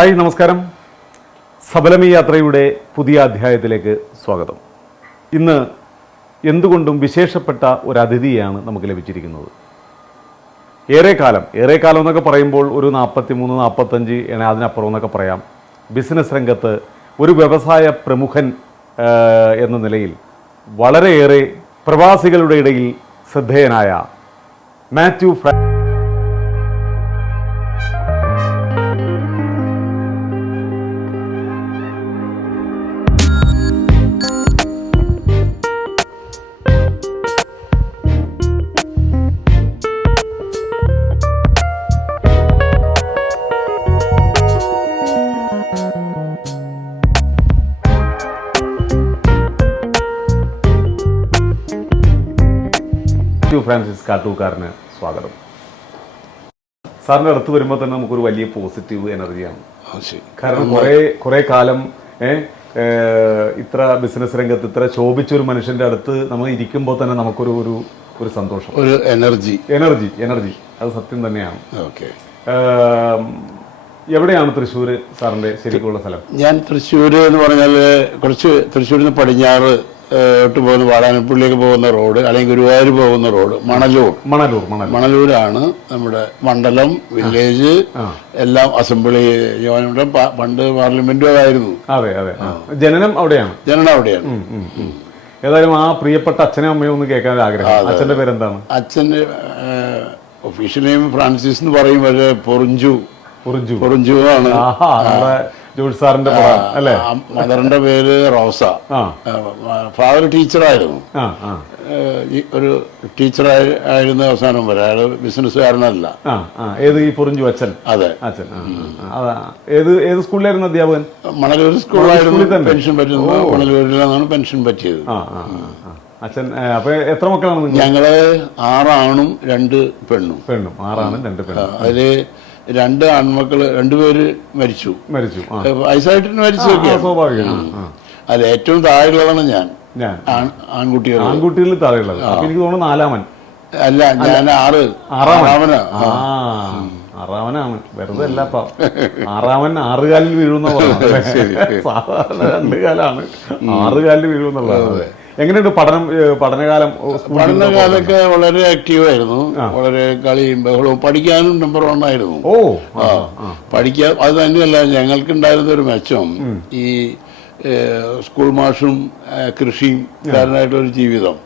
Hi, നമസ്കാരം. സബലമി യാത്രയുടെ പുതിയ അധ്യായത്തിലേക്ക് സ്വാഗതം. ഇന്ന് എന്തുകൊണ്ടും വിശേഷപ്പെട്ട ഒരു അതിഥിയാണ് നമുക്ക് ലഭിച്ചിരിക്കുന്നത്. ഏറെക്കാലം എന്നൊക്കെ പറയുമ്പോൾ ഒരു 43-45 അതിനപ്പുറം എന്നൊക്കെ പറയാം. ബിസിനസ് രംഗത്ത് ഒരു വ്യവസായ പ്രമുഖൻ എന്ന നിലയിൽ വളരെയേറെ പ്രവാസികളുടെ ഇടയിൽ ശ്രദ്ധേയനായ മാത്യു ഫ്രാൻസിസ് കാട്ടൂക്കാരന് സ്വാഗതം. സാറിൻ്റെ അടുത്ത് വരുമ്പോൾ തന്നെ നമുക്കൊരു വലിയ പോസിറ്റീവ് എനർജിയാണ്. കാരണം കുറേ കാലം ഇത്ര ബിസിനസ് രംഗത്ത് ഇത്ര ശോഭിച്ചൊരു മനുഷ്യന്റെ അടുത്ത് നമ്മൾ ഇരിക്കുമ്പോൾ തന്നെ നമുക്കൊരു ഒരു സന്തോഷം, ഒരു എനർജി അത് സത്യം തന്നെയാണ്. എവിടെയാണ് തൃശ്ശൂർ സാറിന്റെ ശരിക്കുള്ള സ്ഥലം? ഞാൻ തൃശ്ശൂർ എന്ന് പറഞ്ഞാൽ കുറച്ച് തൃശ്ശൂരിൽ നിന്ന് പടിഞ്ഞാറ് പോകുന്ന വാടാനപ്പള്ളിക്ക് പോകുന്ന റോഡ്, അല്ലെങ്കിൽ ഗുരുവായൂർ പോകുന്ന റോഡ്, മണലൂരാണ് നമ്മുടെ മണ്ഡലം, വില്ലേജ് എല്ലാം. അസംബ്ലി പണ്ട് പാർലമെന്റും അതായിരുന്നു. അതെ അതെ, ജനനം അവിടെയാണ്. ഏതായാലും ആ പ്രിയപ്പെട്ട അച്ഛനും അമ്മയും ഒന്ന് കേൾക്കാൻ ആഗ്രഹം. അച്ഛന്റെ പേരെന്താണ്? അച്ഛന്റെ ഒഫീഷ്യൽ നെയിം ഫ്രാൻസിസ് എന്ന് പറയും. പക്ഷേ പൊറിഞ്ചു ആണ്. സാറിന്റെ അല്ലേ? മദറിന്റെ പേര് റോസ. ഫാദർ ടീച്ചറായിരുന്നു. ഒരു ടീച്ചറായിരുന്നു അവസാനം വരെ. അയാള് ബിസിനസ്സുകാരനല്ല. ഏത് ഈ പൊറിഞ്ചു അച്ഛൻ? അതെ, അച്ഛൻ. ഏത് സ്കൂളിലായിരുന്നു അധ്യാപകൻ? മണലൂർ സ്കൂളിലായിരുന്നു. പെൻഷൻ പറ്റുന്നത് മണലൂരിലാണ് പെൻഷൻ പറ്റിയത്. അച്ഛൻ. അപ്പൊ എത്ര മക്കളാണ്? ഞങ്ങള് 6 ആണും 2 പെണ്ണും. 6 ആണും 2 പെണ്ണും. അതില് 2 ആൺമക്കള് 2 പേര് മരിച്ചു. വയസ്സായിട്ട് മരിച്ചൊക്കെ. അതിൽ ഏറ്റവും താഴെയുള്ളതാണ് ഞാൻ. ആൺകുട്ടികളിൽ താഴെയുള്ളത്. എനിക്ക് തോന്നുന്നു 4-ാമൻ. അല്ല, ഞാൻ ആറാമനാണ്. വെറുതെ അല്ല. 6-ാമൻ 6 കാലിൽ വീഴുന്ന സാധാരണ 2 കാലാണ്. 6 കാലിൽ വീഴുന്നുള്ളതാണ്. എങ്ങനെയുണ്ട് പഠനകാലമൊക്കെ? വളരെ ആക്റ്റീവായിരുന്നു. വളരെ കളിയും ബഹളവും. പഠിക്കാനും നമ്പർ 1 ആയിരുന്നു. പഠിക്കാൻ. അത് തന്നെയല്ല, ഞങ്ങൾക്കുണ്ടായിരുന്ന ഒരു മെച്ചം ഈ സ്കൂൾ മാഷും കൃഷിയും കാരനായിട്ടൊരു ജീവിതം.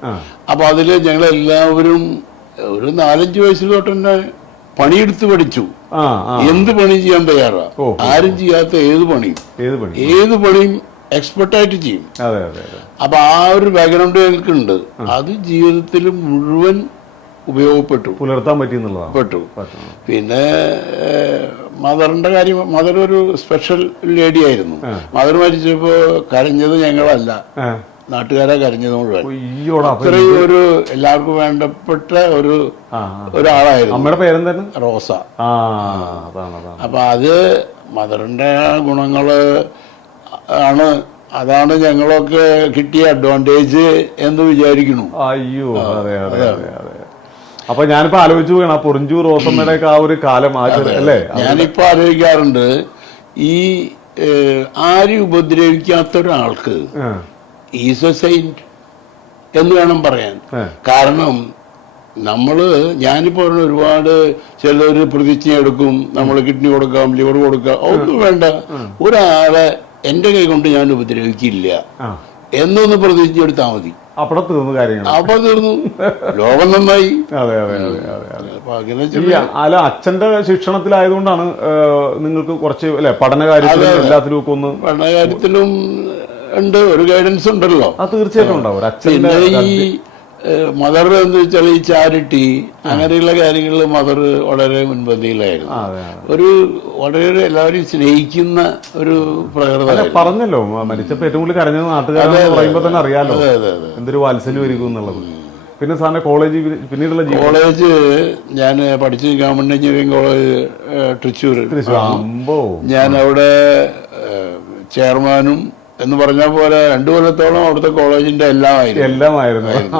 അപ്പൊ അതില് ഞങ്ങളെല്ലാവരും ഒരു 4-5 വയസ്സിൽ തൊട്ട് തന്നെ പണിയെടുത്ത് പഠിച്ചു. എന്ത് പണി ചെയ്യാൻ തയ്യാറാ. ആരും ചെയ്യാത്ത ഏത് പണിയും എക്സ്പെർട്ടായിട്ട് ചെയ്യും. അപ്പൊ ആ ഒരു ബാക്ക്ഗ്രൗണ്ട് ഞങ്ങൾക്കുണ്ട്. അത് ജീവിതത്തിൽ മുഴുവൻ ഉപയോഗപ്പെട്ടു, പുലർത്താൻ പറ്റി. പിന്നെ മദറിന്റെ കാര്യം, മദർ ഒരു സ്പെഷ്യൽ ലേഡി ആയിരുന്നു. മദർ മരിച്ചപ്പോ കരഞ്ഞത് ഞങ്ങളല്ല, നാട്ടുകാരെ കരഞ്ഞത് മുഴുവൻ. അത്രയും ഒരു എല്ലാവർക്കും വേണ്ടപ്പെട്ട ഒരാളായിരുന്നു. അമ്മയുടെ പേരെന്താണ്? റോസ. അപ്പൊ അത് മദറിന്റെ ഗുണങ്ങള് ആണ്. അതാണ് ഞങ്ങളൊക്കെ കിട്ടിയ അഡ്വാൻറ്റേജ് എന്ന് വിചാരിക്കുന്നു. അയ്യോ, അതെ അതെ അതെ അതെ. അപ്പൊ ഞാനിപ്പോ ആലോചിച്ചു പോകണം, പൊറിഞ്ചു റോസമ്മയുടെ ഒക്കെ ആ ഒരു കാലം അല്ലേ? ഞാനിപ്പോ ആലോചിക്കാറുണ്ട്, ഈ ആരും ഉപദ്രവിക്കാത്ത ഒരാൾക്ക് ഈസ് എ സെയിന്റ് എന്ന് വേണം പറയാൻ. കാരണം ഞാനിപ്പോ ഒരുപാട് ചിലര് പ്രതിജ്ഞ എടുക്കും, നമ്മൾ കിഡ്നി കൊടുക്കാം, ലിവർ കൊടുക്കാം, ഒന്നും വേണ്ട, ഒരാളെ എന്റെ കൈ കൊണ്ട് ഞാൻ ഉപദ്രവിക്കില്ല എന്നൊന്ന് പ്രതിജ്ഞ എടുത്താൽ മതി. അപ്പൊ തീർന്നു, ലോകം നന്നായി. അല്ല, അച്ഛന്റെ ശിക്ഷണത്തിലായതുകൊണ്ടാണ് നിങ്ങൾക്ക് കുറച്ച് പഠനകാര്യത്തിലും എല്ലാത്തിലും ഒക്കെ പഠനകാര്യത്തിലും ഉണ്ട്, ഒരു ഗൈഡൻസ് ഉണ്ടല്ലോ. തീർച്ചയായിട്ടും ഉണ്ടാവും. പിന്നെ ഈ മദർ എന്ന് വെച്ചാൽ ഈ ചാരിറ്റി അങ്ങനെയുള്ള കാര്യങ്ങളിൽ മദർ വളരെ മുൻപന്തിയിലായിരുന്നു. വളരെ എല്ലാവരെയും സ്നേഹിക്കുന്ന ഒരു പ്രകൃതം. പറഞ്ഞല്ലോ, മരിച്ചപ്പോ ഏറ്റവും കൂടുതൽ കരഞ്ഞത് നാട്ടുകാരെ പറയുമ്പോ തന്നെ അറിയാലോ എന്തൊരു വാത്സല്യം ഒരുക്കും എന്നുള്ളത്. പിന്നെ സാറിന്റെ പിന്നീടുള്ള കോളേജ് ഞാൻ പഠിച്ചത് ഗവൺമെന്റ് എഞ്ചിനീയറിംഗ് കോളേജ് തൃശ്ശൂർ. ഞാൻ അവിടെ ചെയർമാനും എന്ന് പറഞ്ഞ പോലെ 2 കൊല്ലത്തോളം അവിടുത്തെ കോളേജിന്റെ എല്ലാമായിരുന്നു.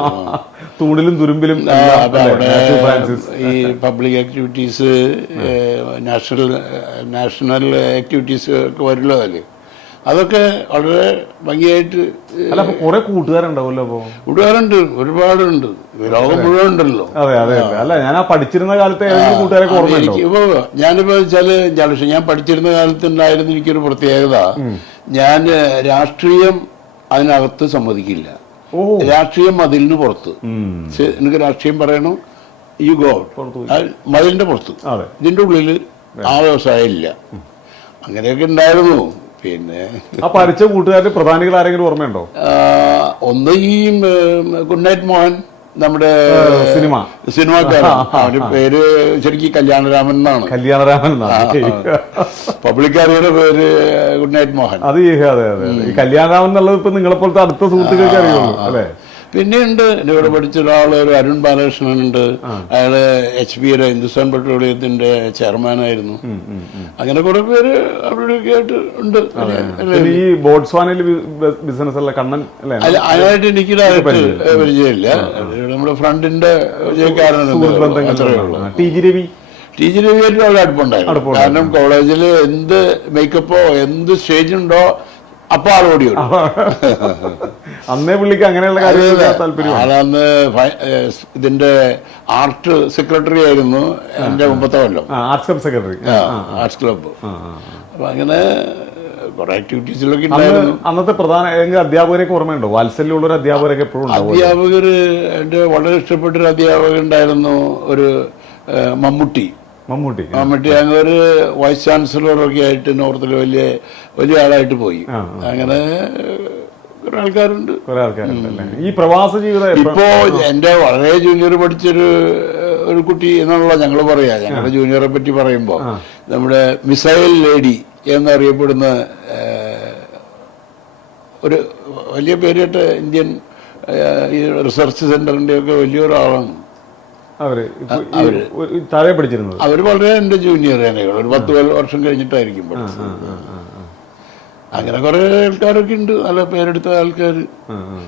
തൂണിലും തുരുമ്പിലും ഈ പബ്ലിക് ആക്ടിവിറ്റീസ്, നാഷണൽ ആക്ടിവിറ്റീസ് ഒക്കെ വരുമല്ലോ അതില്. അതൊക്കെ വളരെ ഭംഗിയായിട്ട്. അല്ല, അപ്പൊ കുറെ കൂട്ടുകാരുണ്ടാവുമല്ലോ. അപ്പൊ കൂട്ടുകാരുണ്ട്, ഒരുപാടുണ്ട്, ലോകം മുഴുവൻ ഉണ്ടല്ലോ. അതെ അതെ. അല്ല, ഞാൻ ആ പഠിച്ചിരുന്ന കാലത്തെ കൂട്ടുകാരെ ഞാനിപ്പോ വെച്ചാല് ഞാൻ പഠിച്ചിരുന്ന കാലത്ത് ഉണ്ടായിരുന്ന എനിക്കൊരു പ്രത്യേകത, ഞാൻ രാഷ്ട്രീയം അതിനകത്ത് സമ്മതിക്കില്ല. രാഷ്ട്രീയം മതിലിന് പുറത്ത്. എനിക്ക് രാഷ്ട്രീയം പറയണം, യു ഗോ മതിലിന്റെ പുറത്ത്. ഇതിന്റെ ഉള്ളില് ആ വ്യവസായം ഇല്ല. അങ്ങനെയൊക്കെ ഉണ്ടായിരുന്നു. പിന്നെ ആ പഠിച്ച കൂട്ടുകാരുടെ പ്രധാനികൾ ആരെങ്കിലും ഓർമ്മയുണ്ടോ? ഒന്ന് ഈ ഗുഡ് നൈറ്റ് മോഹൻ, നമ്മുടെ സിനിമാക്കാരൻ. അവന്റെ പേര് ശരിക്കും കല്യാണരാമൻ എന്നാണ്. കല്യാണരാമൻ പബ്ലിക്കാരിയുടെ പേര് ഗുഡ് നൈറ്റ് മോഹൻ. അത് അതെ അതെ. ഈ കല്യാണരാമൻ എന്നുള്ളത് ഇപ്പൊ നിങ്ങളെപ്പോലത്തെ അടുത്ത സുഹൃത്തുക്കൾക്ക് അറിയുള്ളൂ അല്ലെ? പിന്നെ ഉണ്ട്, എൻ്റെ ഇവിടെ പഠിച്ച ഒരാൾ, ഒരു അരുൺ ബാലകൃഷ്ണൻ ഉണ്ട്. അയാള് HBയുടെ ഹിന്ദുസ്ഥാൻ പെട്രോളിയത്തിന്റെ ചെയർമാനായിരുന്നു. അങ്ങനെ കുറെ പേര് അവിടെയൊക്കെ ആയിട്ട് ഉണ്ട്. ഈ ബോട്സ്വാനയിൽ ബിസിനസ് അല്ല കണ്ണൻ അല്ലേ? അതിനായിട്ട് എനിക്ക് പരിചയമില്ല. നമ്മുടെ ഫ്രണ്ടിന്റെ പരിചയക്കാരനാണ്. ടി ജി രവിയായിട്ട് വളരെ അടുപ്പുണ്ടായിരുന്നു. കാരണം കോളേജിൽ എന്ത് മേക്കപ്പോ എന്ത് സ്റ്റേജുണ്ടോ അപ്പൊ ആളോടി വരും. അന്നേ പുള്ളിക്ക് അങ്ങനെയുള്ള കാര്യങ്ങൾ താല്പര്യം. അന്ന് ഇതിന്റെ ആർട്ട് സെക്രട്ടറി ആയിരുന്നു എന്റെ മുമ്പത്തെ കൊല്ലം. Arts club secretary, arts club. അപ്പൊ അങ്ങനെ കുറെ ആക്ടിവിറ്റീസിലൊക്കെ ഉണ്ടായിരുന്നു. അന്നത്തെ പ്രധാന അധ്യാപകരൊക്കെ ഓർമ്മയുണ്ടോ? വാത്സല്യമുള്ള ഒരു അധ്യാപകരൊക്കെ എപ്പോഴും അധ്യാപകര് എന്റെ വളരെ ഇഷ്ടപ്പെട്ട ഒരു അധ്യാപകൻ ഉണ്ടായിരുന്നു, ഒരു മമ്മൂട്ടി. അങ്ങ് ഒരു വൈസ് ചാൻസലറൊക്കെ ആയിട്ട് നോർത്തില് വലിയ ആളായിട്ട് പോയി. അങ്ങനെ കുറെ ആൾക്കാരുണ്ട്. ഈ പ്രവാസ ജീവിതം ഇപ്പോ എന്റെ വളരെ ജൂനിയർ പഠിച്ചൊരു കുട്ടി എന്നുള്ള ഞങ്ങള് പറയാ, ഞങ്ങളുടെ ജൂനിയറെ പറ്റി പറയുമ്പോ നമ്മുടെ മിസൈൽ ലേഡി എന്നറിയപ്പെടുന്ന ഒരു വലിയ പേരിട്ട ഇന്ത്യൻ ഈ റിസർച്ച് സെന്ററിന്റെ ഒക്കെ വലിയൊരാളാണ്. താഴെ പഠിച്ചിരുന്നത് അവര് വളരെ എന്റെ ജൂനിയർ തന്നെയാണ്. ഒരു 10 വർഷം കഴിഞ്ഞിട്ടായിരിക്കും പഠിച്ചത്. അങ്ങനെ കുറെ ആൾക്കാരൊക്കെ ഉണ്ട്, നല്ല പേരെടുത്ത ആൾക്കാർ.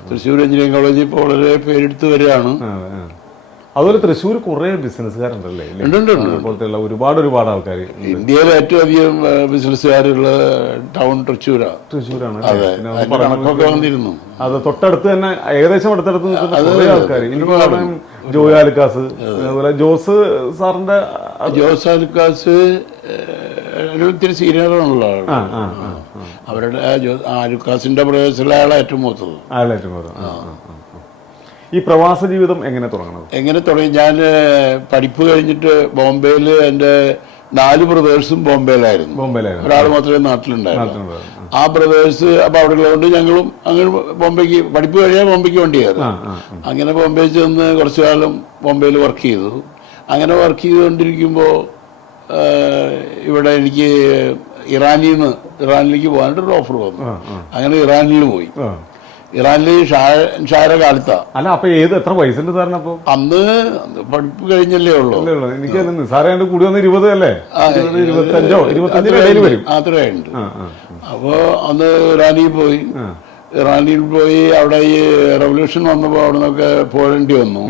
തൃശ്ശൂർ എഞ്ചിനീയറിംഗ് കോളേജിൽ ഇപ്പോൾ വളരെ പേരെടുത്ത് വരികയാണ്. അതുപോലെ തൃശ്ശൂർ കുറെ ബിസിനസ്സുകാരുണ്ടല്ലേ? പോലത്തെയുള്ള ഒരുപാട് ആൾക്കാർ. ഇന്ത്യയിലെ ഏറ്റവും അധികം ബിസിനസ്സുകാരുള്ള ടൗൺ തൃശ്ശൂരാണ്. അതെ, കണക്കൊക്കെ വന്നിരുന്നു. അത് തൊട്ടടുത്ത് തന്നെ, ഏകദേശം അടുത്തടുത്ത് നിൽക്കുന്ന ആൾക്കാർ. ജോയ് ആലുക്കാസ്, അതുപോലെ ജോസ് സാറിന്റെ ആലുക്കാസ് ഒത്തിരി സീനിയറാണല്ലോ. അവരുടെ ആലുക്കാസിന്റെ പ്രദേശത്തിലെ അയാളെ ഏറ്റവും മൂത്തത്. ഈ പ്രവാസ ജീവിതം എങ്ങനെ തുടങ്ങി? ഞാൻ പഠിപ്പ് കഴിഞ്ഞിട്ട് ബോംബെയിൽ എൻ്റെ 4 ബ്രദേഴ്സും ബോംബെയിലായിരുന്നു. ഒരാൾ മാത്രമേ നാട്ടിലുണ്ടായിരുന്നു. ആ ബ്രദേഴ്സ് അപ്പൊ അവിടെ ഉള്ളതുകൊണ്ട് ഞങ്ങളും അങ്ങനെ ബോംബെക്ക് പഠിപ്പ് കഴിഞ്ഞാൽ ബോംബെക്ക് വേണ്ടിയായിരുന്നു. അങ്ങനെ ബോംബെയിൽ ചെന്ന് കുറച്ചു കാലം ബോംബെയിൽ വർക്ക് ചെയ്തു. അങ്ങനെ വർക്ക് ചെയ്തുകൊണ്ടിരിക്കുമ്പോൾ ഇവിടെ എനിക്ക് ഇറാനിലേക്ക് പോകാനായിട്ടൊരു ഓഫർ വന്നു. അങ്ങനെ ഇറാനിൽ പോയി. ഇറാനിൽ ഷായുടെ കാലത്താ. അല്ല, അപ്പൊ എത്ര വയസ്സുണ്ട് സാറിന്? അപ്പൊ അന്ന് പഠിപ്പ് കഴിഞ്ഞല്ലേ ഉള്ളൂ. എനിക്ക് സാറേ കൂടി വന്ന് 20 അല്ലേ? 25 വരും. അത്രയുണ്ട്. അപ്പോ അന്ന് ഇറാനിൽ പോയി അവിടെ ഈ റവല്യൂഷൻ വന്നപ്പോൾ അവിടെ നിന്നൊക്കെ പോരേണ്ടി വന്നു.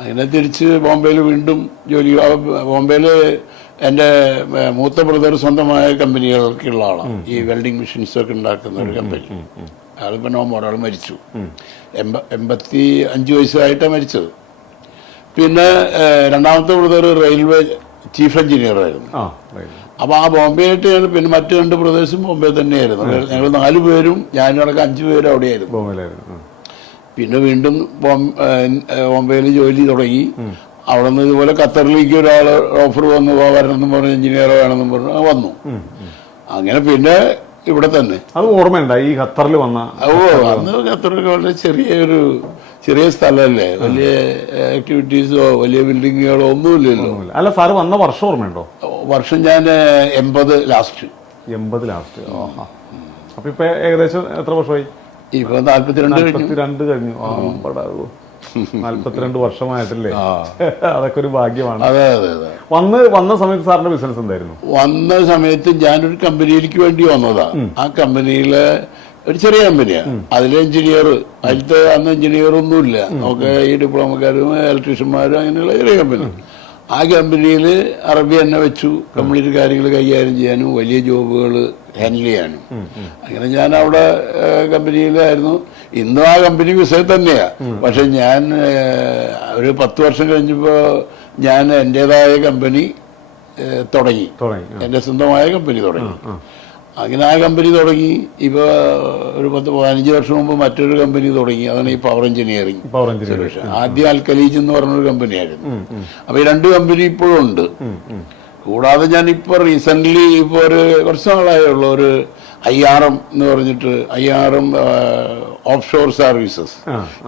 അങ്ങനെ തിരിച്ച് ബോംബെയിൽ വീണ്ടും ജോലി. ബോംബെയില് എൻ്റെ മൂത്ത ബ്രദർ സ്വന്തമായ കമ്പനികൾക്കുള്ള ആളാണ്. ഈ വെൽഡിംഗ് മെഷീൻസ് ഒക്കെ ഉണ്ടാക്കുന്ന ഒരു കമ്പനി. ആളിപ്പോ ഒരാൾ മരിച്ചു. 85 വയസ്സായിട്ടാണ് മരിച്ചത്. പിന്നെ രണ്ടാമത്തെ ബ്രദർ റെയിൽവേ ചീഫ് എഞ്ചിനീയർ ആയിരുന്നു. അപ്പൊ ആ ബോംബെ ആയിട്ട് പിന്നെ മറ്റു 2 ബ്രദേഴ്സും ബോംബെ തന്നെയായിരുന്നു. ഞങ്ങൾ 4 പേരും, ഞാനടക്കം 5 പേരും അവിടെയായിരുന്നു. പിന്നെ വീണ്ടും ബോംബെയിൽ ജോലി തുടങ്ങി. അവിടെ നിന്ന് ഇതുപോലെ ഖത്തറിലേക്ക് ഒരാൾ ഓഫർ വന്നു, വരണമെന്നും പറഞ്ഞു, എഞ്ചിനീയർ വേണമെന്നും പറഞ്ഞു വന്നു. അങ്ങനെ പിന്നെ ഇവിടെ തന്നെ. അത് ഓർമ്മയുണ്ട ഈ ഖത്തറിൽ വന്ന? അന്ന് ഖത്തറൊക്കെ വളരെ ചെറിയ സ്ഥലമല്ലേ, വലിയ ആക്ടിവിറ്റീസോ വലിയ ബിൽഡിങ്ങുകളോ ഒന്നുമില്ലല്ലോ. അല്ല, സാറ് വന്ന വർഷം ഓർമ്മയുണ്ടോ? വർഷം ഞാൻ 80 ലാസ്റ്റ്. അപ്പൊ ഇപ്പൊ ഏകദേശം എത്ര വർഷമായി? ഇപ്പൊ 42 കഴിഞ്ഞു. 42 വർഷമായിട്ടല്ലേ? അതൊക്കെ ഒരു ഭാഗ്യമാണ്. അതെ അതെ അതെ. വന്ന സമയത്ത് സാറിന്റെ ബിസിനസ് എന്തായിരുന്നു? വന്ന സമയത്ത് ഞാനൊരു കമ്പനിയിലേക്ക് വേണ്ടി വന്നതാ. ആ കമ്പനിയിലെ ഒരു ചെറിയ കമ്പനിയാണ്. അതിലെ എഞ്ചിനീയർ, അതിലത്തെ അന്ന് എഞ്ചിനീയറൊന്നുമില്ല, ഒക്കെ ഈ ഡിപ്ലോമക്കാരും ഇലക്ട്രീഷ്യന്മാരും അങ്ങനെയുള്ള ചെറിയ കമ്പനി. ആ കമ്പനിയിൽ അറബി എന്നെ വെച്ചു കംപ്ലീറ്റ് കാര്യങ്ങൾ കൈകാര്യം ചെയ്യാനും വലിയ ജോബുകൾ ഹാൻഡിൽ ചെയ്യാനും. അങ്ങനെ ഞാൻ അവിടെ കമ്പനിയിലായിരുന്നു. ഇന്നും ആ കമ്പനി വിസയിൽ തന്നെയാണ്. പക്ഷെ ഞാൻ ഒരു 10 വർഷം കഴിഞ്ഞപ്പോൾ ഞാൻ എൻ്റെതായ കമ്പനി തുടങ്ങി, എൻ്റെ സ്വന്തമായ കമ്പനി തുടങ്ങി. അങ്ങനെ ആ കമ്പനി തുടങ്ങി. ഇപ്പോൾ ഒരു 10-15 വർഷം മുമ്പ് മറ്റൊരു കമ്പനി തുടങ്ങി. അതാണ് ഈ പവർ എഞ്ചിനീയറിംഗ് സൊല്യൂഷൻ. ആദ്യം അൽക്കലീജ് എന്ന് പറഞ്ഞൊരു കമ്പനിയായിരുന്നു. അപ്പൊ ഈ 2 കമ്പനി ഇപ്പോഴും ഉണ്ട്. കൂടാതെ ഞാൻ ഇപ്പോൾ റീസെന്റ് ഇപ്പോൾ ഒരു കുറച്ച് നാളായുള്ള ഒരു IRM എന്ന് പറഞ്ഞിട്ട്, IRM ഓഫ് ഷോർ സർവീസസ്